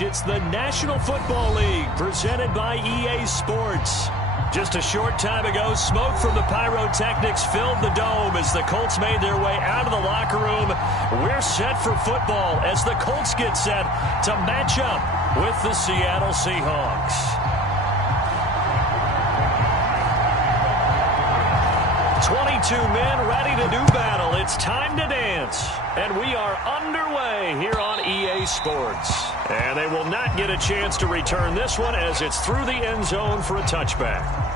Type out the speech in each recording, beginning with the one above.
fact, it's the National Football League presented by EA Sports. Just a short time ago, smoke from the pyrotechnics filled the dome as the Colts made their way out of the locker room. We're set for football as the Colts get set to match up with the Seattle Seahawks. 22 men ready to do battle. It's time to dance. And we are underway here on EA Sports. And they will not get a chance to return this one as it's through the end zone for a touchback.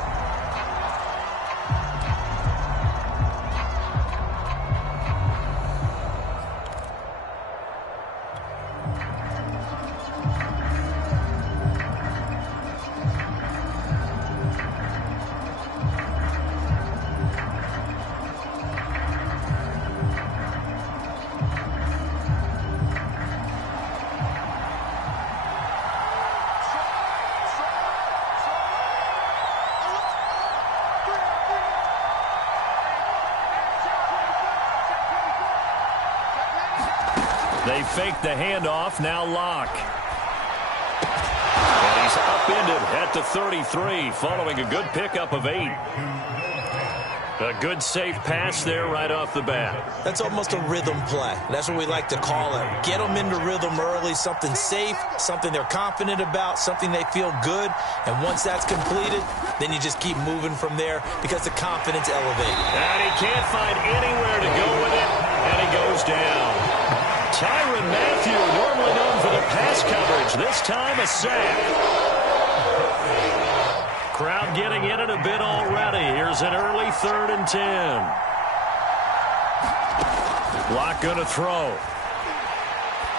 They fake the handoff, now Locke. And he's upended at the 33 following a good pickup of 8. A good safe pass there right off the bat. That's almost a rhythm play. That's what we like to call it. Get them into rhythm early, something safe, something they're confident about, something they feel good. And once that's completed, then you just keep moving from there because the confidence elevates. And he can't find anywhere to go with it, and he goes down. Tyrann Mathieu, normally known for the pass coverage, this time a sack. Crowd getting in it a bit already. Here's an early 3rd and 10. Locke going to throw.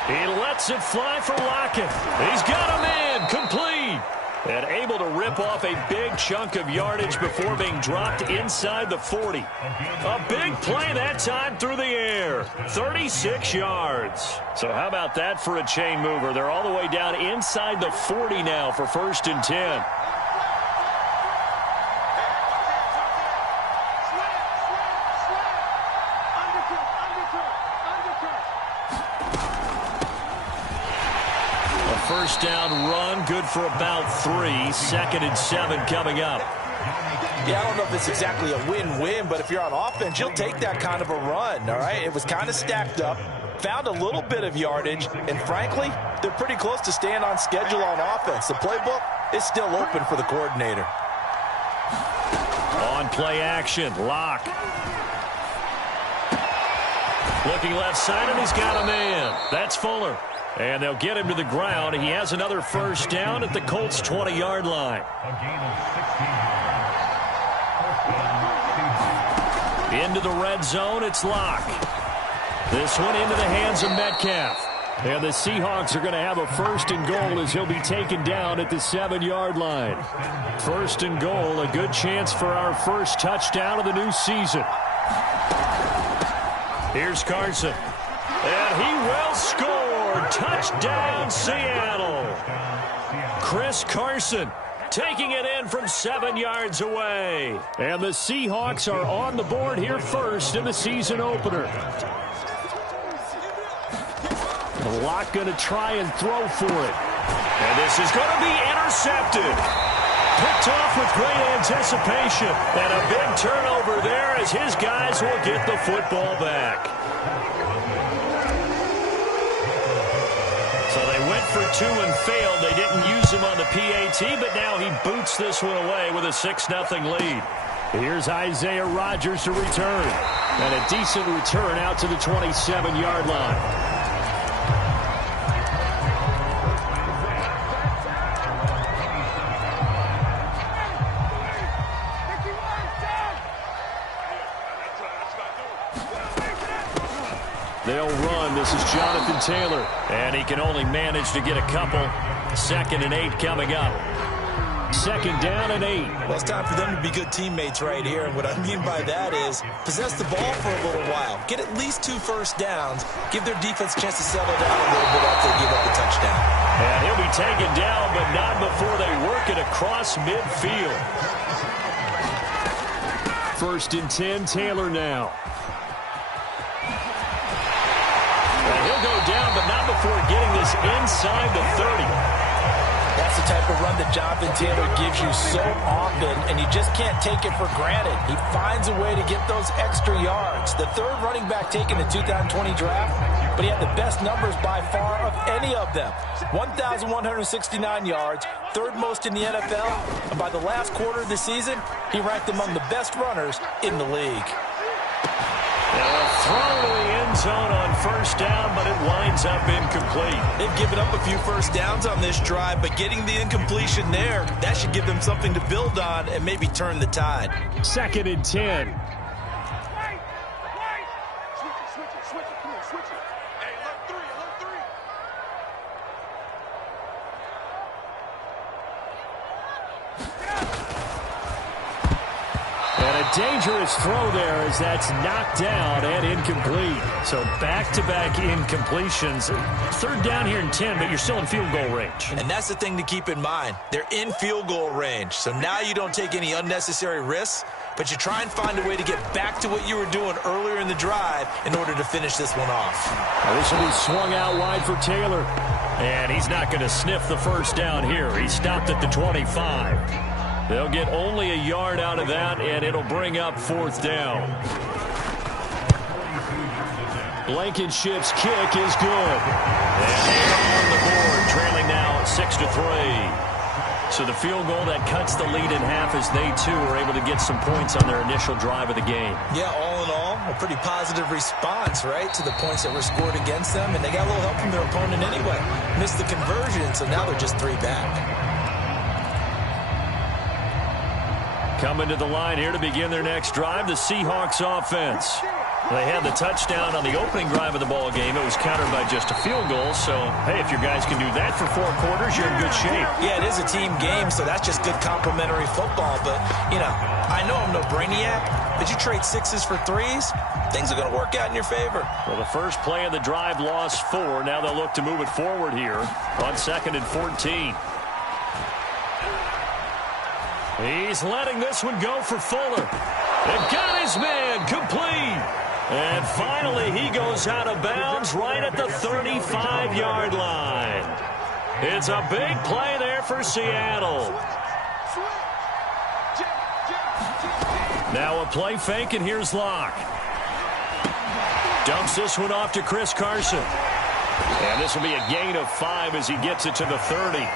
He lets it fly for Lockett. He's got a man complete. And able to rip off a big chunk of yardage before being dropped inside the 40. A big play that time through the air. 36 yards. So how about that for a chain mover? They're all the way down inside the 40 now for 1st and 10. First down run, good for about 3. 2nd and 7 coming up. Yeah, I don't know if it's exactly a win-win, but if you're on offense, you'll take that kind of a run, all right? It was kind of stacked up, found a little bit of yardage, and frankly, they're pretty close to staying on schedule on offense. The playbook is still open for the coordinator. On play action, Locke. Looking left side, and he's got a man. That's Fuller. And they'll get him to the ground. He has another first down at the Colts' 20-yard line. Into the red zone, it's Locke. This one into the hands of Metcalf. And the Seahawks are going to have a 1st and goal as he'll be taken down at the 7-yard line. 1st and goal, a good chance for our first touchdown of the new season. Here's Carson. And he will score. Touchdown, Seattle. Chris Carson taking it in from 7 yards away. And the Seahawks are on the board here first in the season opener. Locke going to try and throw for it. And this is going to be intercepted. Picked off with great anticipation. And a big turnover there as his guys will get the football back. So they went for 2 and failed. They didn't use him on the PAT, but now he boots this one away with a 6-0 lead. Here's Isaiah Rodgers to return. And a decent return out to the 27-yard line. They'll run. This is Jonathan Taylor. And he can only manage to get a couple. 2nd and 8 coming up. 2nd down and 8. Well, it's time for them to be good teammates right here. And what I mean by that is possess the ball for a little while. Get at least 2 first downs. Give their defense a chance to settle down a little bit after they give up the touchdown. And he'll be taken down, but not before they work it across midfield. 1st and 10, Taylor now. And he'll go down, but not before getting this is inside the 30. That's the type of run that Jonathan Taylor gives you so often, and you just can't take it for granted. He finds a way to get those extra yards. The third running back taken in the 2020 draft, but he had the best numbers by far of any of them. 1,169 yards, third most in the NFL, and by the last quarter of the season, he ranked among the best runners in the league. A throw to the end zone on first down, but it winds up incomplete. They've given up a few first downs on this drive, but getting the incompletion there, that should give them something to build on and maybe turn the tide. 2nd and 10. Dangerous throw there as that's knocked down and incomplete. So back-to-back incompletions. Third down here and 10, but you're still in field goal range. And that's the thing to keep in mind. They're in field goal range. So now you don't take any unnecessary risks, but you try and find a way to get back to what you were doing earlier in the drive in order to finish this one off. Now this will be swung out wide for Taylor. And he's not going to sniff the first down here. He stopped at the 25. They'll get only a yard out of that, and it'll bring up 4th down. Blankenship's kick is good. And on the board, trailing now 6-3. So the field goal that cuts the lead in half as they, too, are able to get some points on their initial drive of the game. Yeah, all in all, a pretty positive response, right, to the points that were scored against them. And they got a little help from their opponent anyway. Missed the conversion, so now they're just 3 back. Coming to the line here to begin their next drive, the Seahawks offense. They had the touchdown on the opening drive of the ball game. It was countered by just a field goal. So, hey, if your guys can do that for 4 quarters, you're in good shape. Yeah, it is a team game, so that's just good complementary football. But, you know, I know I'm no brainiac, but you trade 6s for 3s, things are going to work out in your favor. Well, the first play of the drive lost 4. Now they'll look to move it forward here on 2nd and 14. He's letting this one go for Fuller. They've got his man complete. And finally, he goes out of bounds right at the 35-yard line. It's a big play there for Seattle. Now a play fake, and here's Locke. Dumps this one off to Chris Carson. And this will be a gain of 5 as he gets it to the 30.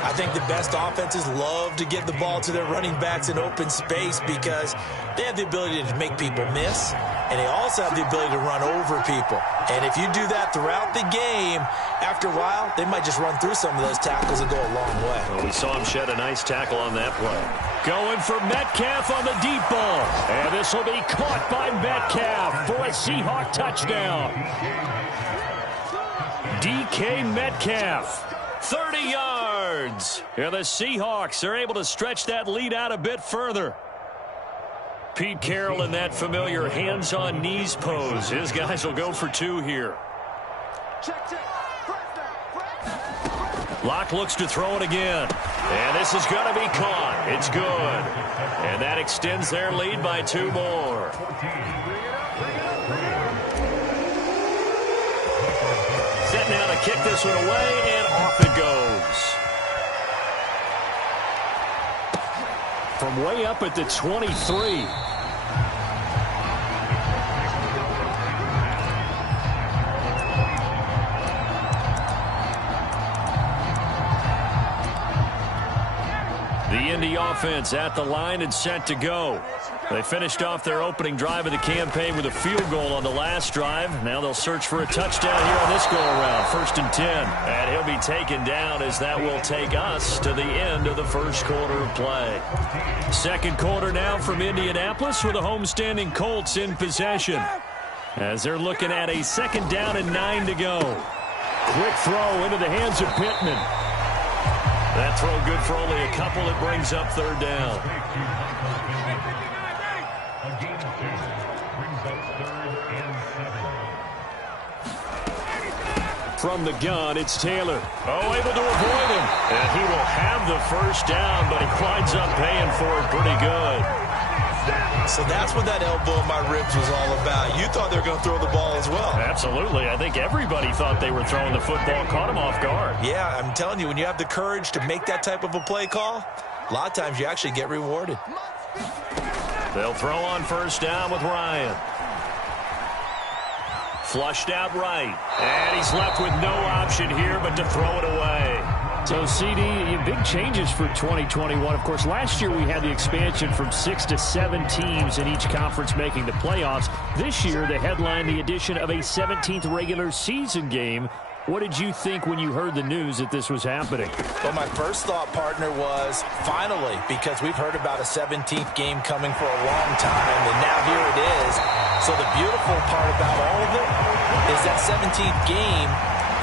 I think the best offenses love to get the ball to their running backs in open space because they have the ability to make people miss, and they also have the ability to run over people. And if you do that throughout the game, after a while, they might just run through some of those tackles and go a long way. Well, we saw him shed a nice tackle on that play. Going for Metcalf on the deep ball. And this will be caught by Metcalf for a Seahawk touchdown. DK Metcalf. 30 yards. And the Seahawks are able to stretch that lead out a bit further. Pete Carroll in that familiar hands-on knees pose. His guys will go for 2 here. Locke looks to throw it again. And this is going to be caught. It's good. And that extends their lead by 2 more. Set now to kick this one away, and off it goes. From way up at the 23. The Indy offense at the line and set to go. They finished off their opening drive of the campaign with a field goal on the last drive. Now they'll search for a touchdown here on this go-around. 1st and 10. And he'll be taken down as that will take us to the end of the first quarter of play. Second quarter now from Indianapolis with the homestanding Colts in possession. As they're looking at a 2nd down and 9 to go. Quick throw into the hands of Pittman. That throw good for only a couple. It brings up 3rd down. From the gun, it's Taylor. Oh, able to avoid him. And he will have the 1st down, but he winds up paying for it pretty good. So that's what that elbow in my ribs was all about. You thought they were going to throw the ball as well. Absolutely. I think everybody thought they were throwing the football, caught him off guard. Yeah, I'm telling you, when you have the courage to make that type of a play call, a lot of times you actually get rewarded. They'll throw on first down with Ryan. Flushed out right. And he's left with no option here but to throw it away. So, CD, big changes for 2021. Of course, last year we had the expansion from 6 to 7 teams in each conference making the playoffs. This year, they headlined the addition of a 17th regular season game. What did you think when you heard the news that this was happening? Well, my first thought, partner, was finally, because we've heard about a 17th game coming for a long time, and now here it is. So the beautiful part about all of it is that 17th game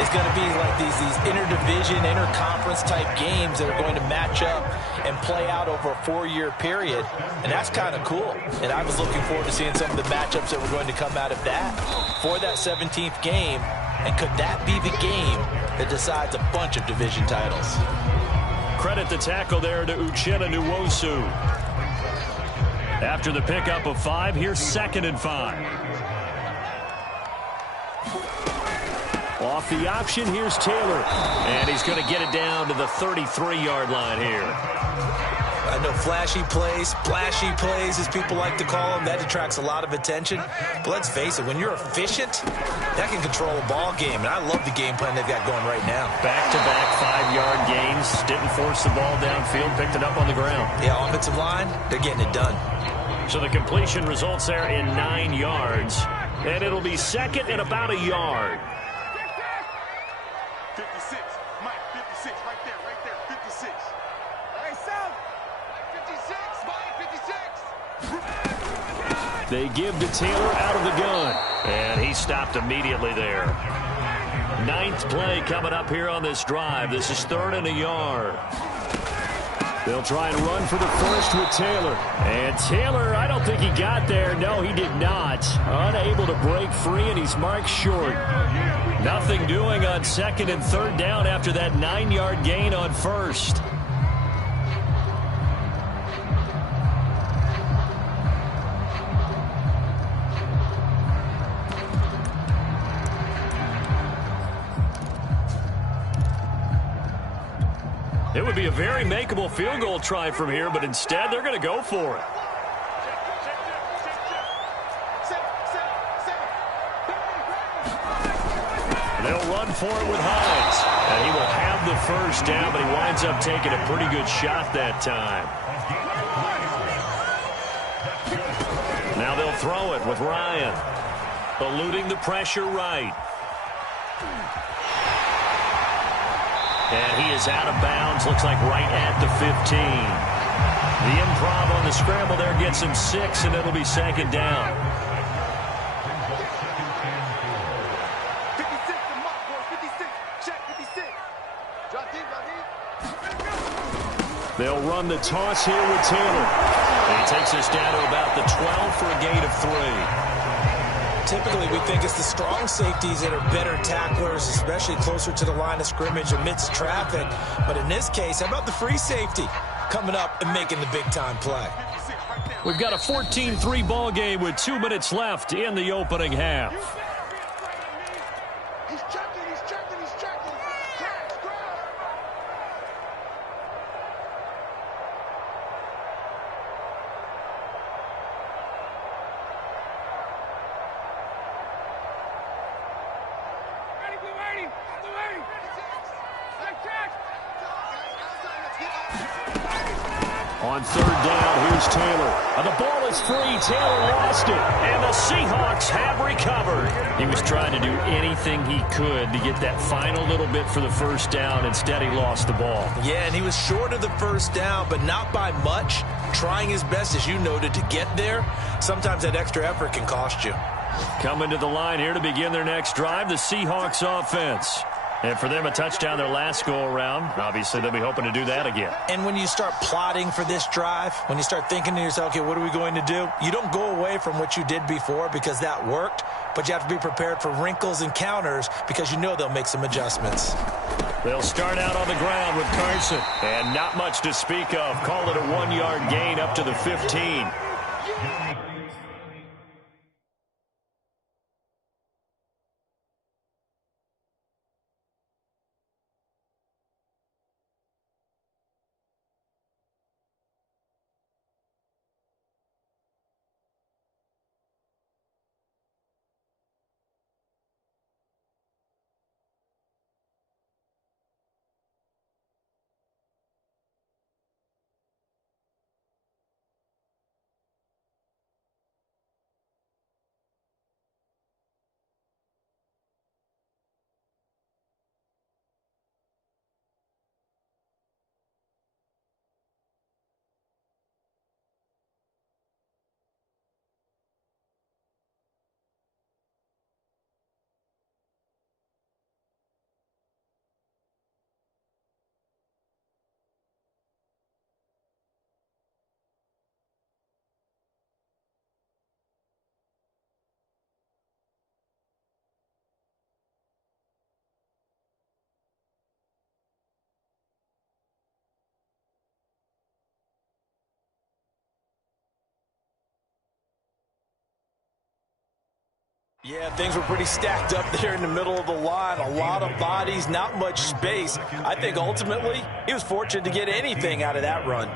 is going to be like these interdivision, interconference type games that are going to match up and play out over a 4-year period. And that's kind of cool. And I was looking forward to seeing some of the matchups that were going to come out of that for that 17th game. And could that be the game that decides a bunch of division titles? Credit the tackle there to Uchenna Nwosu. After the pickup of 5, here's 2nd and 5. Off the option, here's Taylor. And he's going to get it down to the 33-yard line here. I know flashy plays, splashy plays, as people like to call them, that attracts a lot of attention. But let's face it, when you're efficient, that can control a ball game. And I love the game plan they've got going right now. Back-to-back 5-yard gains. Didn't force the ball downfield, picked it up on the ground. Yeah, offensive line, they're getting it done. So the completion results there in 9 yards. And it'll be 2nd and about a yard. 56, Mike, 56, right there, 56. Hey, Sam, 56, Mike, 56. They give to Taylor out of the gun. And he stopped immediately there. 9th play coming up here on this drive. This is 3rd and a yard. They'll try and run for the first with Taylor. And Taylor, I don't think he got there. No, he did not. Unable to break free, and he's marked short. Nothing doing on 2nd and 3rd down after that 9-yard gain on 1st. It would be a very makeable field goal try from here, but instead they're going to go for it. They'll run for it with Hines. And he will have the first down, but he winds up taking a pretty good shot that time. Now they'll throw it with Ryan. Eluding the pressure right. And he is out of bounds, looks like right at the 15. The improv on the scramble there gets him 6, and it'll be 2nd down. 56, the mark, boy, 56, check, 56. Drop deep, drop deep. They'll run the toss here with Taylor. And he takes us down to about the 12 for a gain of 3. Typically, we think it's the strong safeties that are better tacklers, especially closer to the line of scrimmage amidst traffic. But in this case, how about the free safety coming up and making the big-time play? We've got a 14-3 ball game with 2 minutes left in the opening half. He's checking, he's checking, he's checking. Crash, crash. On 3rd down, here's Taylor. The ball is free. Taylor lost it. And the Seahawks have recovered. He was trying to do anything he could to get that final little bit for the first down. Instead, he lost the ball. Yeah, and he was short of the first down, but not by much. Trying his best, as you noted, to get there. Sometimes that extra effort can cost you. Coming to the line here to begin their next drive, the Seahawks offense. And for them, a touchdown their last go-around. Obviously, they'll be hoping to do that again. And when you start plotting for this drive, when you start thinking to yourself, okay, what are we going to do? You don't go away from what you did before because that worked, but you have to be prepared for wrinkles and counters because you know they'll make some adjustments. They'll start out on the ground with Carson. And not much to speak of. Call it a 1-yard gain up to the 15. Yeah, things were pretty stacked up there in the middle of the line. A lot of bodies, not much space. I think ultimately he was fortunate to get anything out of that run.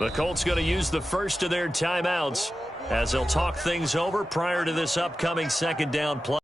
The Colts going to use the first of their timeouts as they'll talk things over prior to this upcoming second down play.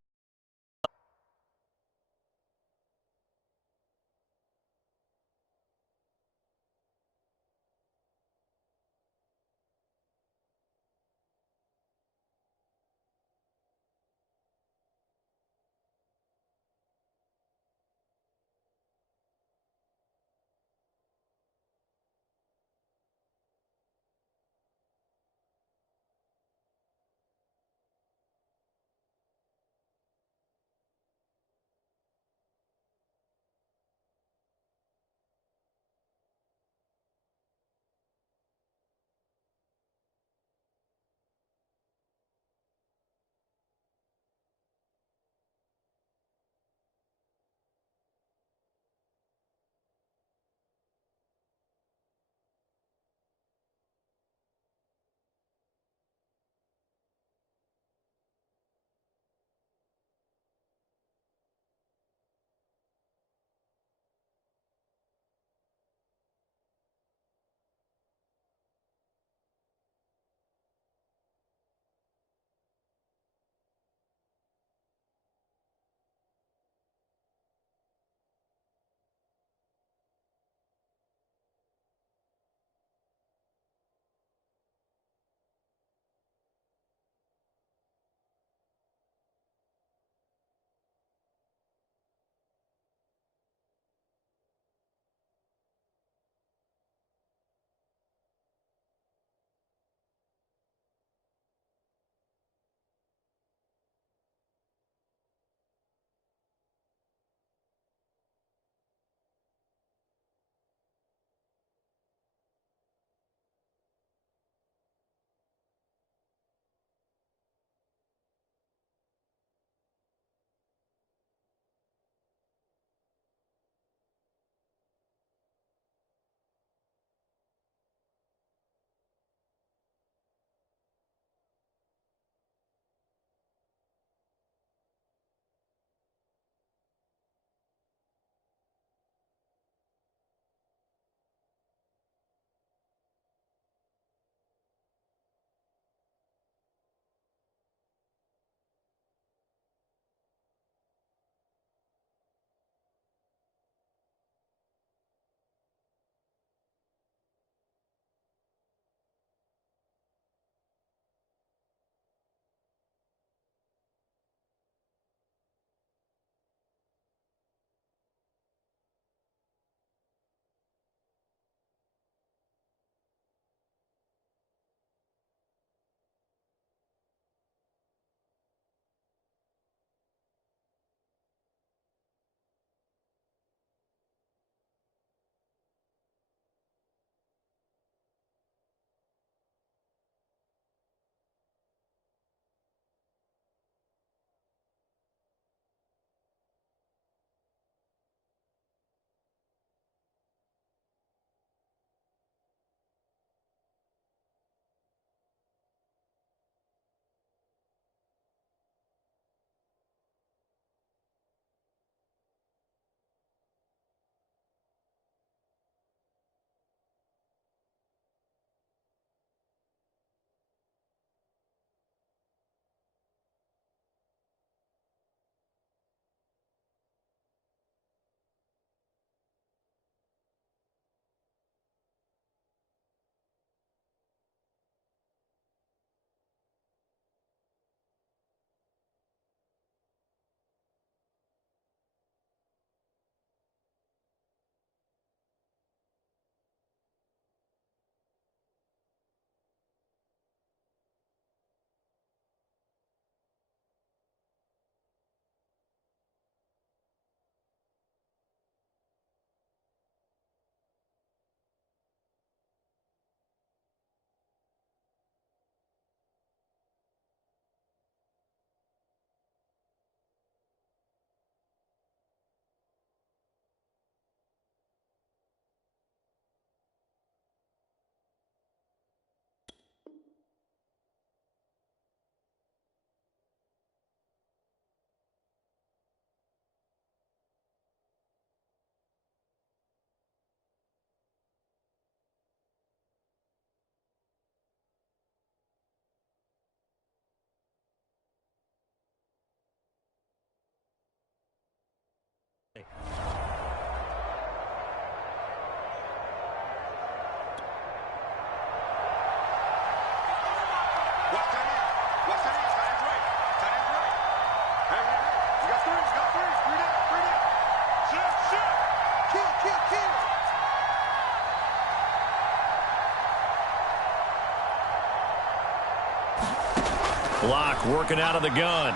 Block working out of the gun.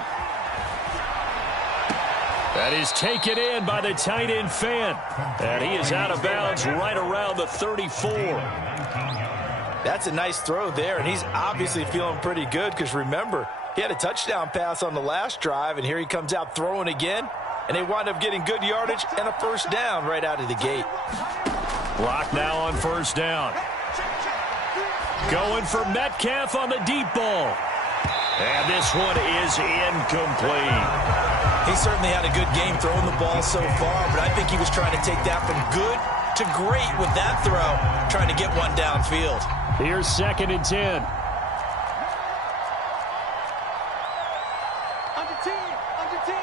That is taken in by the tight end Fan. And he is out of bounds right around the 34. That's a nice throw there, and he's obviously feeling pretty good because, remember, he had a touchdown pass on the last drive, and here he comes out throwing again, and they wind up getting good yardage and a first down right out of the gate. Block now on first down. Going for Metcalf on the deep ball. And this one is incomplete. He certainly had a good game throwing the ball so far, but I think he was trying to take that from good to great with that throw, trying to get one downfield. Here's 2nd and 10. Under 10, under 10,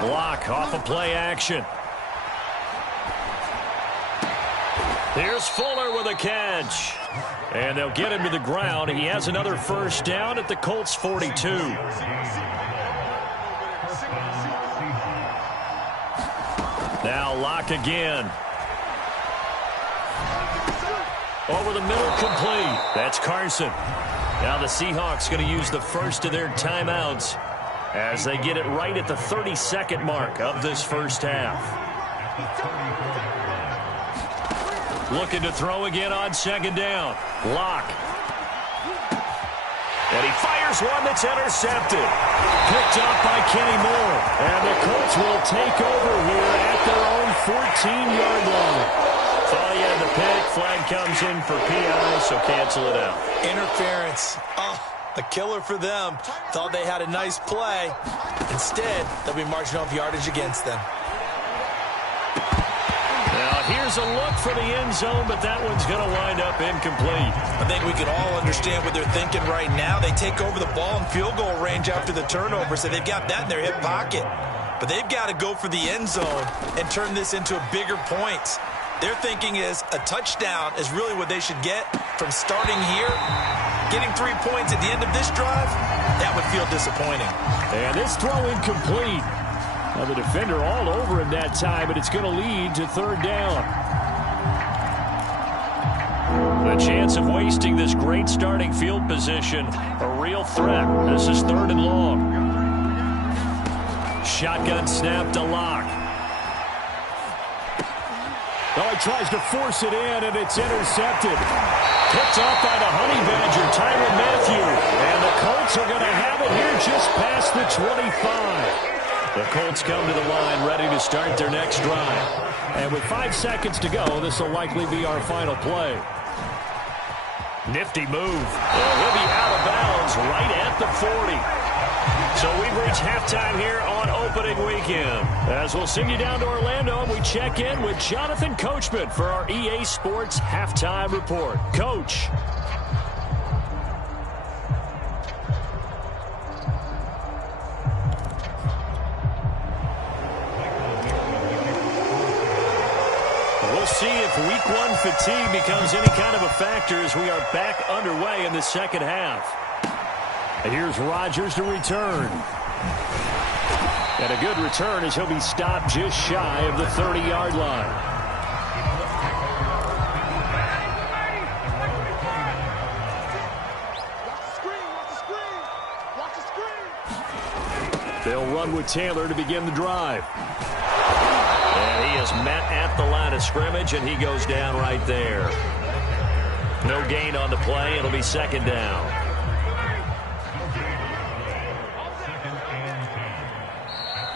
10. Block off of play action. Here's Fuller with a catch. And they'll get him to the ground. He has another first down at the Colts 42. Now Locke again. Over the middle, complete. That's Carson. Now the Seahawks going to use the first of their timeouts as they get it right at the 32nd mark of this first half. Looking to throw again on 2nd down. Locke. And he fires one that's intercepted. Picked up by Kenny Moore. And the Colts will take over here at their own 14-yard line. Thought he had the pick. Flag comes in for PI, so cancel it out. Interference. Oh, a killer for them. Thought they had a nice play. Instead, they'll be marching off yardage against them. Here's a look for the end zone, but that one's going to wind up incomplete. I think we can all understand what they're thinking right now. They take over the ball in field goal range after the turnover, so they've got that in their hip pocket. But they've got to go for the end zone and turn this into a bigger points. Their thinking is a touchdown is really what they should get from starting here. Getting 3 points at the end of this drive, that would feel disappointing. And this throw incomplete. Now the defender all over him that time, but it's going to lead to 3rd down. The chance of wasting this great starting field position, a real threat. This is 3rd and long. Shotgun snap to Locke. Oh, he tries to force it in, and it's intercepted. Picked off by the Honey Badger, Tyrann Mathieu. And the Colts are going to have it here just past the 25. The Colts come to the line ready to start their next drive. And with 5 seconds to go, this will likely be our final play. Nifty move. Well, he'll be out of bounds right at the 40. So we've reached halftime here on opening weekend. As we'll send you down to Orlando, and we check in with Jonathan Coachman for our EA Sports Halftime Report. Coach. We'll see if week 1 fatigue becomes any kind of a factor as we are back underway in the second half. And here's Rodgers to return. And a good return as he'll be stopped just shy of the 30-yard line. They'll run with Taylor to begin the drive. And he is met at the line of scrimmage, and he goes down right there. No gain on the play. It'll be 2nd down.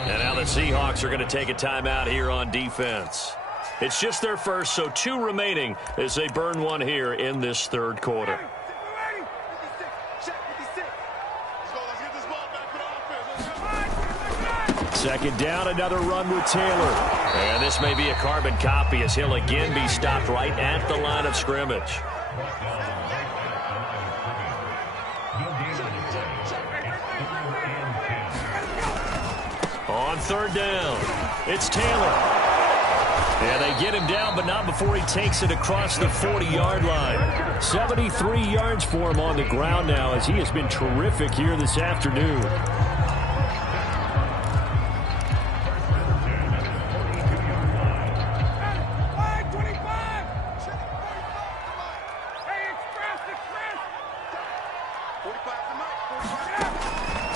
And now the Seahawks are going to take a timeout here on defense. It's just their first, so 2 remaining as they burn one here in this 3rd quarter. Second down, another run with Taylor. And this may be a carbon copy as he'll again be stopped right at the line of scrimmage. On 3rd down, it's Taylor. And they get him down, but not before he takes it across the 40-yard line. 73 yards for him on the ground now as he has been terrific here this afternoon.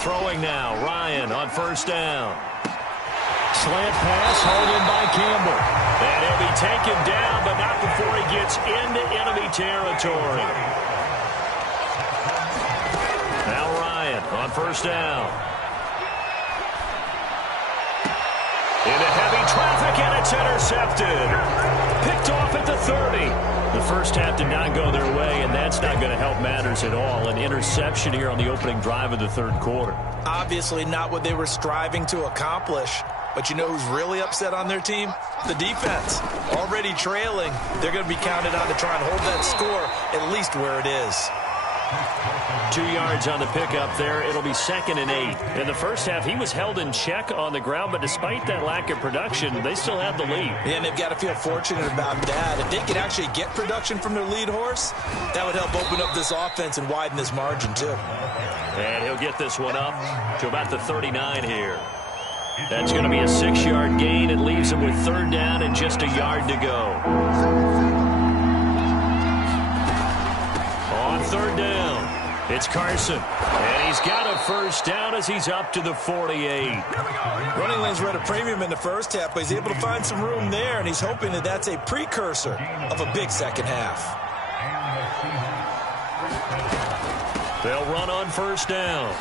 throwing now. Ryan on first down. Slant pass hauled in by Campbell. And he'll be taken down, but not before he gets into enemy territory. Now Ryan on first down. Into heavy traffic, and it's intercepted. Picked off at the 30. The first half did not go their way, and that's not going to help matters at all. An interception here on the opening drive of the third quarter. Obviously not what they were striving to accomplish. But you know who's really upset on their team? The defense. Already trailing. They're going to be counted on to try and hold that score at least where it is. 2 yards on the pickup there. It'll be 2nd and 8. In the first half, he was held in check on the ground, but despite that lack of production, they still have the lead. And they've got to feel fortunate about that. If they could actually get production from their lead horse, that would help open up this offense and widen this margin too. And he'll get this one up to about the 39 here. That's going to be a 6-yard gain. It leaves him with 3rd down and just a yard to go. On 3rd down, it's Carson. And he's got a 1st down as he's up to the 48. Running lanes were at a premium in the first half, but he's able to find some room there, and he's hoping that that's a precursor of a big second half. They'll run on 1st down.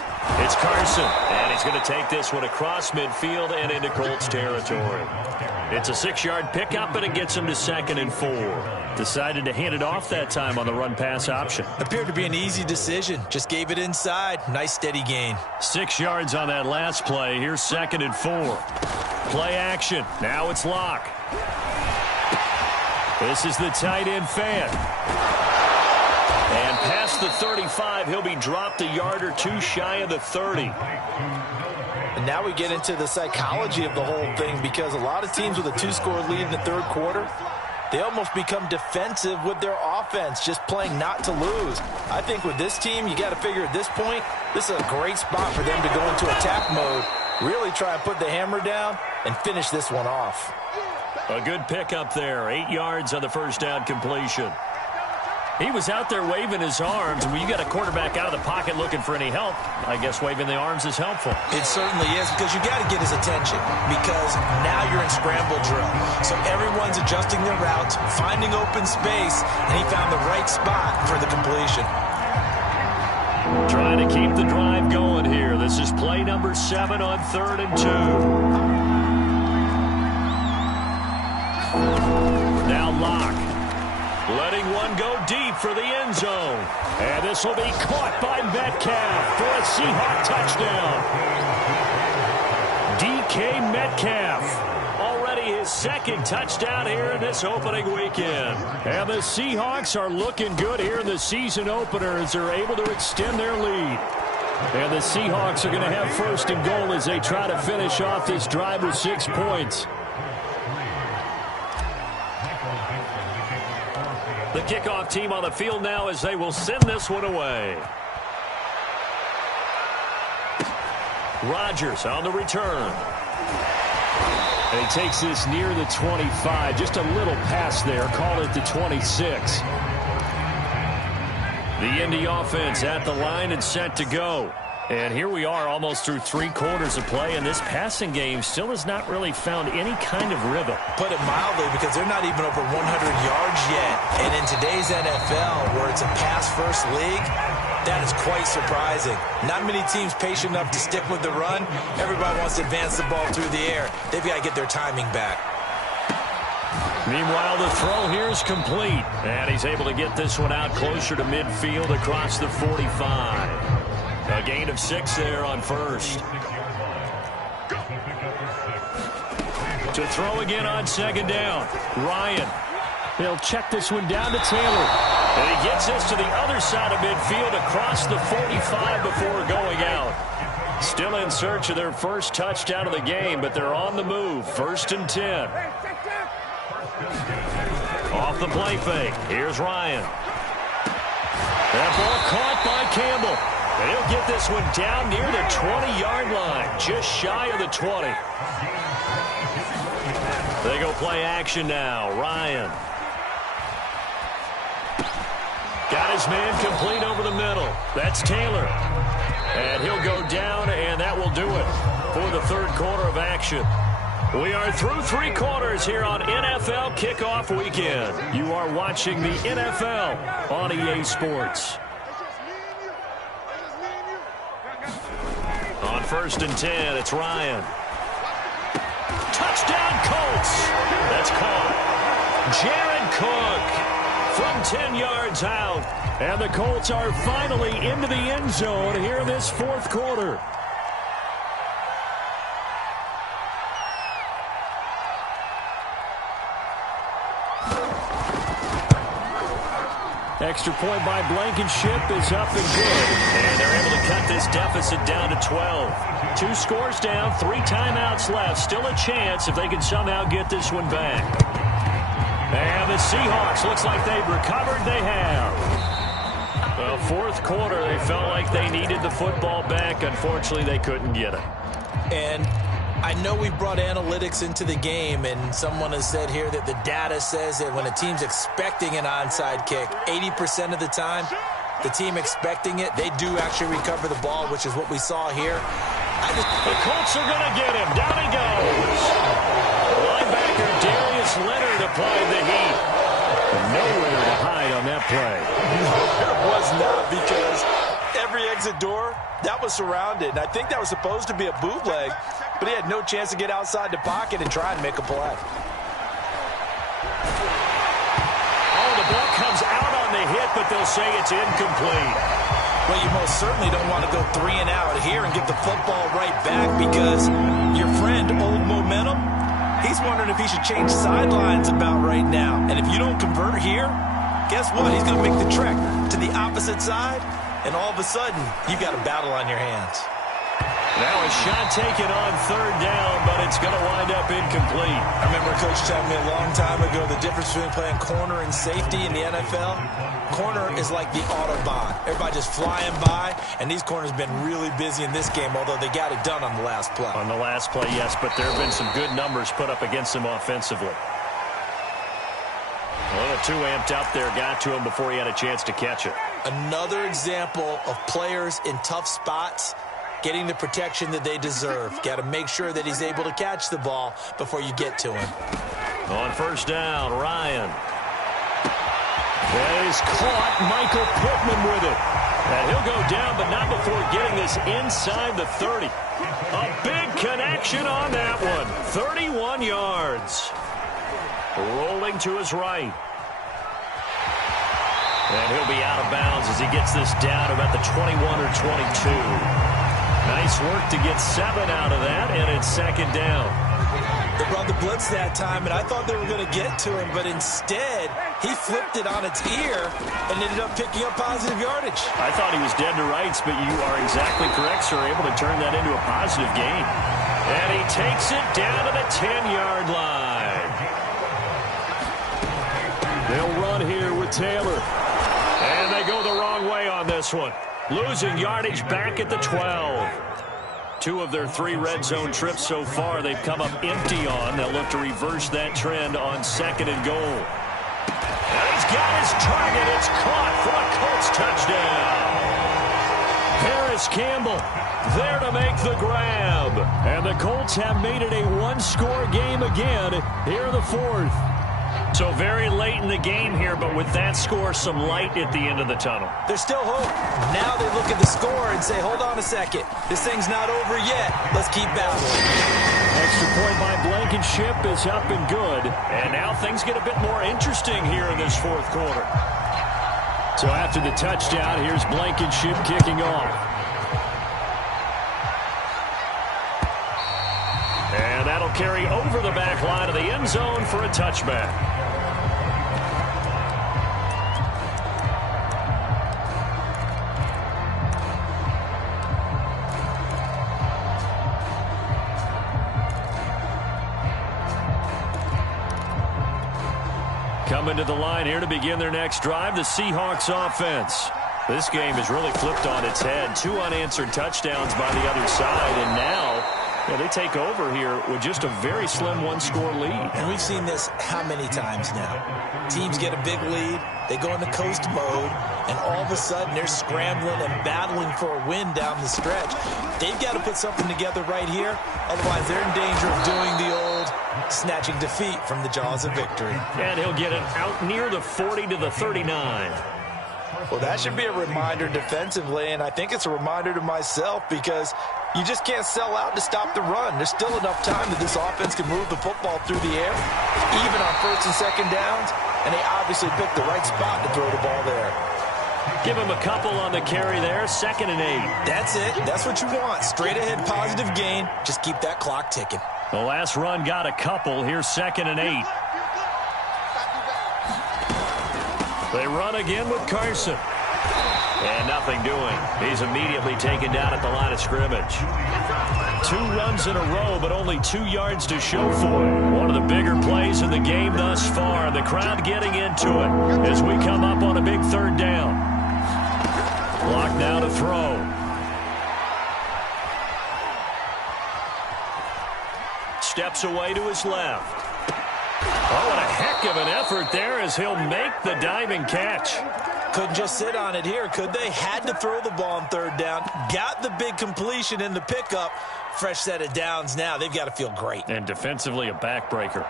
It's Carson, and he's going to take this one across midfield and into Colts territory. It's a 6-yard pickup, and it gets him to 2nd and 4. Decided to hand it off that time on the run-pass option. Appeared to be an easy decision. Just gave it inside. Nice steady gain. 6 yards on that last play. Here's 2nd and 4. Play action. Now it's Locke. This is the tight end fan. And past the 35, he'll be dropped a yard or two shy of the 30. And now we get into the psychology of the whole thing, because a lot of teams with a 2-score lead in the third quarter, they almost become defensive with their offense, just playing not to lose. I think with this team, you got to figure at this point, this is a great spot for them to go into attack mode, really try and put the hammer down and finish this one off. A good pickup there. 8 yards on the 1st down completion. He was out there waving his arms. When you got a quarterback out of the pocket looking for any help, I guess waving the arms is helpful. It certainly is, because you got to get his attention, because now you're in scramble drill. So everyone's adjusting their routes, finding open space, and he found the right spot for the completion. Trying to keep the drive going here. This is play number 7 on 3rd and 2. Now Locke. Letting one go deep for the end zone. And this will be caught by Metcalf for a Seahawk touchdown. DK Metcalf. Already his 2nd touchdown here in this opening weekend. And the Seahawks are looking good here in the season opener as they're able to extend their lead. And the Seahawks are going to have 1st and goal as they try to finish off this drive with 6 points. The kickoff team on the field now as they will send this one away. Rodgers on the return. And he takes this near the 25. Just a little pass there. Call it the 26. The Indy offense at the line and set to go. And here we are almost through 3 quarters of play, and this passing game still has not really found any kind of rhythm. Put it mildly, because they're not even over 100 yards yet. And in today's NFL, where it's a pass-first league, that is quite surprising. Not many teams patient enough to stick with the run. Everybody wants to advance the ball through the air. They've got to get their timing back. Meanwhile, the throw here is complete. And he's able to get this one out closer to midfield across the 45. A gain of 6 there on 1st. To throw again on 2nd down. Ryan. They'll check this one down to Taylor. And he gets this to the other side of midfield across the 45 before going out. Still in search of their 1st touchdown of the game, but they're on the move. 1st and 10. Off the play fake. Here's Ryan. That ball caught by Campbell. And he'll get this one down near the 20-yard line, just shy of the 20. They go play action now. Ryan. Got his man complete over the middle. That's Taylor. And he'll go down, and that will do it for the third quarter of action. We are through 3 quarters here on NFL Kickoff Weekend. You are watching the NFL on EA Sports. On 1st and 10, it's Ryan. Touchdown, Colts. That's caught. Jared Cook from 10 yards out. And the Colts are finally into the end zone here in this 4th quarter. Extra point by Blankenship is up and good. And they're able to cut this deficit down to 12. 2 scores down, 3 timeouts left. Still a chance if they can somehow get this one back. And the Seahawks, looks like they've recovered. They have. Well, 4th quarter, they felt like they needed the football back. Unfortunately, they couldn't get it. And I know we brought analytics into the game, and someone has said here that the data says that when a team's expecting an onside kick, 80% of the time, the team expecting it, they do actually recover the ball, which is what we saw here. The Colts are going to get him. Down he goes. Linebacker Darius Leonard applied the heat. Nowhere to hide on that play. No, there was not, because every exit door, that was surrounded. And I think that was supposed to be a bootleg, but he had no chance to get outside the pocket and try and make a play. Oh, the ball comes out on the hit, but they'll say it's incomplete. Well, you most certainly don't want to go 3 and out here and give the football right back, because your friend, Old Momentum, he's wondering if he should change sidelines about right now. And if you don't convert here, guess what? He's going to make the trek to the opposite side, and all of a sudden, you've got a battle on your hands. Now a shot taken on 3rd down, but it's going to wind up incomplete. I remember Coach telling me a long time ago the difference between playing corner and safety in the NFL. Corner is like the Autobahn. Everybody just flying by, and these corners have been really busy in this game, although they got it done on the last play. On the last play, yes, but there have been some good numbers put up against them offensively. A little too amped up there, got to him before he had a chance to catch it. Another example of players in tough spots getting the protection that they deserve. Got to make sure that he's able to catch the ball before you get to him. On 1st down, Ryan. He's caught Michael Pittman with it. And he'll go down, but not before getting this inside the 30. A big connection on that one. 31 yards. Rolling to his right. And he'll be out of bounds as he gets this down about the 21 or 22. Nice work to get 7 out of that, and it's 2nd down. They brought the blitz that time, and I thought they were going to get to him, but instead, he flipped it on its ear and ended up picking up positive yardage. I thought he was dead to rights, but you are exactly correct, sir. Able to turn that into a positive gain. And he takes it down to the 10-yard line. They'll run here with Taylor. And they go the wrong way on this one. Losing yardage back at the 12. 2 of their 3 red zone trips so far they've come up empty on. They'll look to reverse that trend on 2nd and goal. And he's got his target. It's caught for a Colts touchdown. Harris Campbell there to make the grab. And the Colts have made it a 1-score game again here in the 4th. So very late in the game here, but with that score, some light at the end of the tunnel. There's still hope. Now they look at the score and say, hold on a second. This thing's not over yet. Let's keep battling. Extra point by Blankenship is up and good. And now things get a bit more interesting here in this 4th quarter. So after the touchdown, here's Blankenship kicking off. And that'll carry over the back line of the end zone for a touchback. Coming to the line here to begin their next drive, the Seahawks offense. This game has really flipped on its head. 2 unanswered touchdowns by the other side, and now Yeah, they take over here with just a very slim one-score lead. And we've seen this how many times now? Teams get a big lead, they go into coast mode, and all of a sudden they're scrambling and battling for a win down the stretch. They've got to put something together right here, otherwise they're in danger of doing the old snatching defeat from the jaws of victory. And he'll get it out near the 40 to the 39. Well, that should be a reminder defensively, and I think it's a reminder to myself because you just can't sell out to stop the run. There's still enough time that this offense can move the football through the air, even on first and second downs, and they obviously picked the right spot to throw the ball there. Give him a couple on the carry there, 2nd and 8. That's it. That's what you want. Straight ahead positive gain. Just keep that clock ticking. The last run got a couple. Here's 2nd and 8. They run again with Carson. And nothing doing. He's immediately taken down at the line of scrimmage. 2 runs in a row, but only 2 yards to show for it. One of the bigger plays in the game thus far. The crowd getting into it as we come up on a big 3rd down. Clock now to throw. Steps away to his left. Oh, what a heck of an effort there as he'll make the diving catch. Couldn't just sit on it here, could they? Had to throw the ball on 3rd down. Got the big completion in the pickup. Fresh set of downs now. They've got to feel great. And defensively a backbreaker.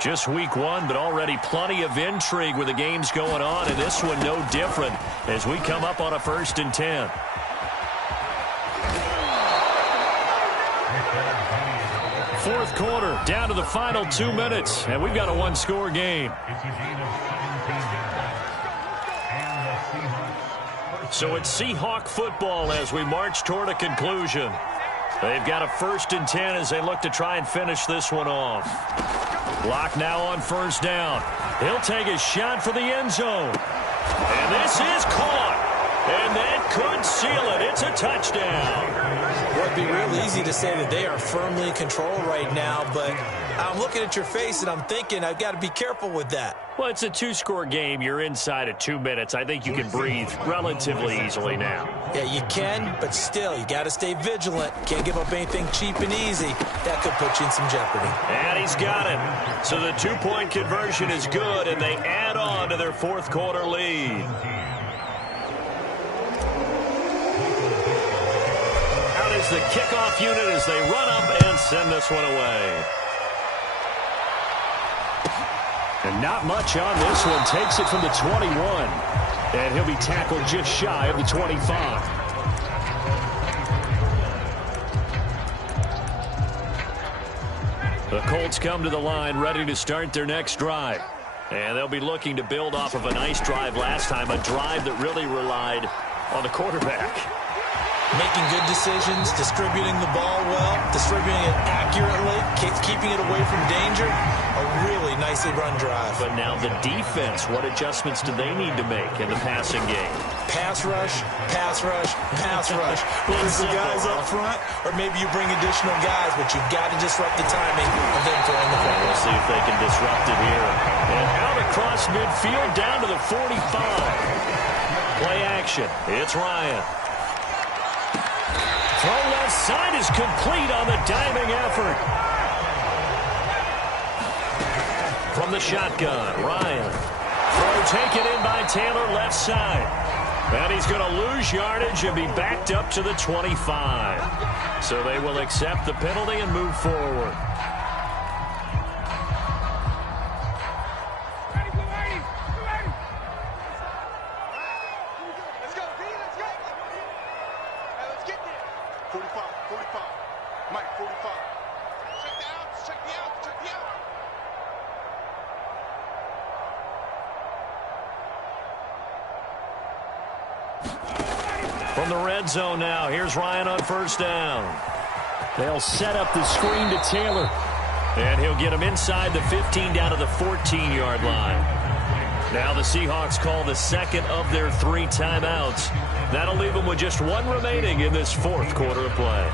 Just week 1, but already plenty of intrigue with the games going on, and this one no different as we come up on a 1st and 10. Fourth quarter, down to the final 2 minutes, and we've got a 1-score game. So it's Seahawk football as we march toward a conclusion. They've got a 1st and 10 as they look to try and finish this one off. Clock now on 1st down. He'll take a shot for the end zone. And this is caught. And that could seal it. It's a touchdown. Well, it'd be real easy to say that they are firmly in control right now, but I'm looking at your face and I'm thinking I've got to be careful with that. Well, it's a 2-score game. You're inside of 2 minutes. I think you can breathe relatively easily now. Yeah, you can, but still, you got to stay vigilant. Can't give up anything cheap and easy. That could put you in some jeopardy. And he's got it. So the 2-point conversion is good, and they add on to their 4th quarter lead. Out is the kickoff unit as they run up and send this one away. And not much on this one. Takes it from the 21. And he'll be tackled just shy of the 25. The Colts come to the line ready to start their next drive. And they'll be looking to build off of a nice drive last time, a drive that really relied on the quarterback. Making good decisions, distributing the ball well, distributing it accurately, keeping it away from danger. A really nicely run drive. But now the defense, what adjustments do they need to make in the passing game? Pass rush, pass rush, pass rush. Whether it's the guys up front or maybe you bring additional guys, but you've got to disrupt the timing of them throwing the ball. We'll see if they can disrupt it here. And out across midfield down to the 45. Play action. It's Ryan. Throw left side is complete on the diving effort. From the shotgun, Ryan. Throw taken in by Taylor left side. And he's going to lose yardage and be backed up to the 25. So they will accept the penalty and move forward. From the red zone now, here's Ryan on 1st down. They'll set up the screen to Taylor. And he'll get him inside the 15 down to the 14-yard line. Now the Seahawks call the 2nd of their 3 timeouts. That'll leave them with just 1 remaining in this 4th quarter of play.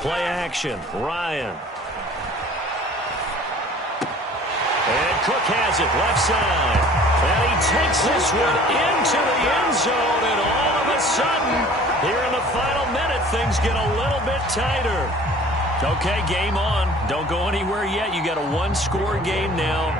Play action, Ryan. And Cook has it, left side. And he takes this one into the end zone, and all of a sudden, here in the final minute, things get a little bit tighter. Okay, game on. Don't go anywhere yet. You got a one-score game now.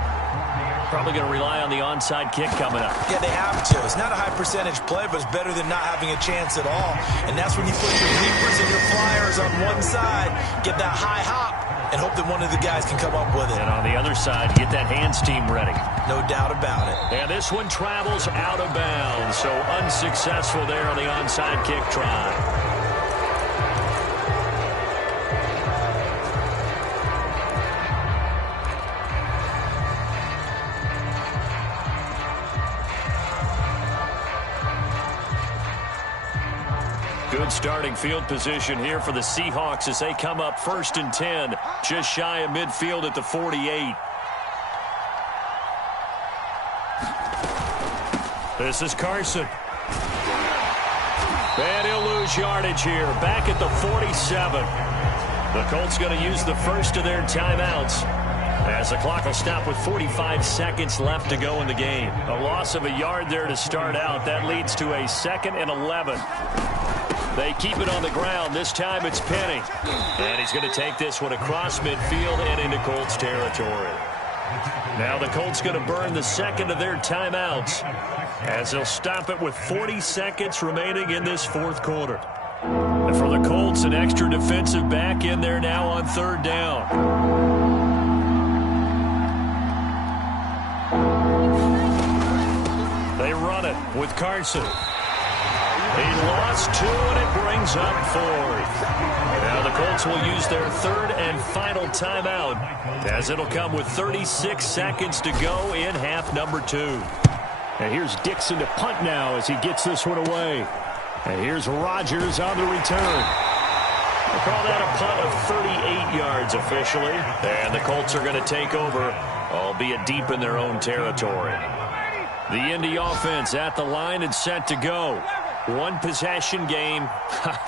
Probably going to rely on the onside kick coming up. Yeah, they have to. It's not a high-percentage play, but it's better than not having a chance at all. And that's when you put your leapers and your flyers on one side, get that high hop, and hope that one of the guys can come up with it. And on the other side, get that hands team ready. No doubt about it. And this one travels out of bounds, so unsuccessful there on the onside kick try. Good starting field position here for the Seahawks as they come up 1st and 10, just shy of midfield at the 48. This is Carson. And he'll lose yardage here, back at the 47. The Colts going to use the first of their timeouts as the clock will stop with 45 seconds left to go in the game. A loss of a yard there to start out. That leads to a 2nd and 11. They keep it on the ground. This time it's Penny. And he's going to take this one across midfield and into Colts territory. Now the Colts going to burn the second of their timeouts as they'll stop it with 40 seconds remaining in this fourth quarter. And for the Colts, an extra defensive back in there now on 3rd down. They run it with Carson. He lost 2, and it brings up 4th. Now the Colts will use their 3rd and final timeout as it'll come with 36 seconds to go in half number 2. And here's Dixon to punt now as he gets this one away. And here's Rodgers on the return. We'll call that a punt of 38 yards officially. And the Colts are going to take over, albeit deep in their own territory. The Indy offense at the line and set to go. One possession game.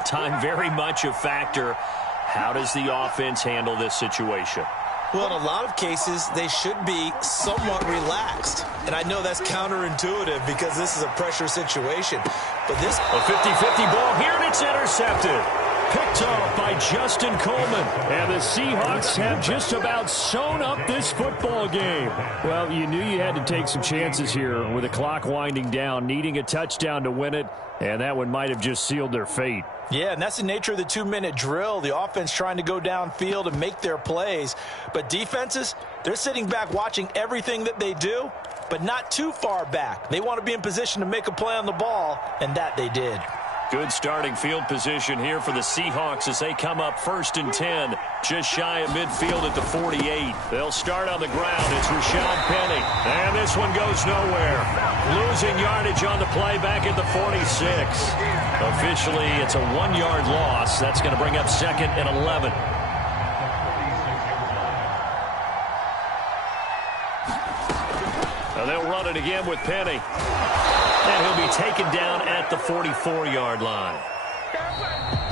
Time very much a factor. How does the offense handle this situation? Well, in a lot of cases, they should be somewhat relaxed. And I know that's counterintuitive because this is a pressure situation. But this... A 50-50 ball here, and it's intercepted. Picked off by Justin Coleman. And the Seahawks have just about sewn up this football game. Well, you knew you had to take some chances here with the clock winding down, needing a touchdown to win it, and that one might have just sealed their fate. Yeah, and that's the nature of the 2-minute drill. The offense trying to go downfield and make their plays. But defenses, they're sitting back watching everything that they do, but not too far back. They want to be in position to make a play on the ball, and that they did. Good starting field position here for the Seahawks as they come up 1st and 10, just shy of midfield at the 48. They'll start on the ground. It's Rashad Penny. And this one goes nowhere. Losing yardage on the play back at the 46. Officially, it's a 1-yard loss. That's going to bring up 2nd and 11. Now they'll run it again with Penny. And he'll be taken down at the 44-yard line.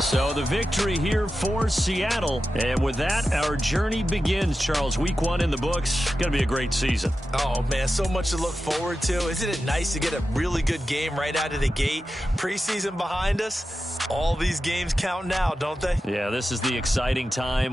So the victory here for Seattle. And with that, our journey begins, Charles. Week 1 in the books. Going to be a great season. Oh, man, so much to look forward to. Isn't it nice to get a really good game right out of the gate? Preseason behind us. All these games count now, don't they? Yeah, this is the exciting time.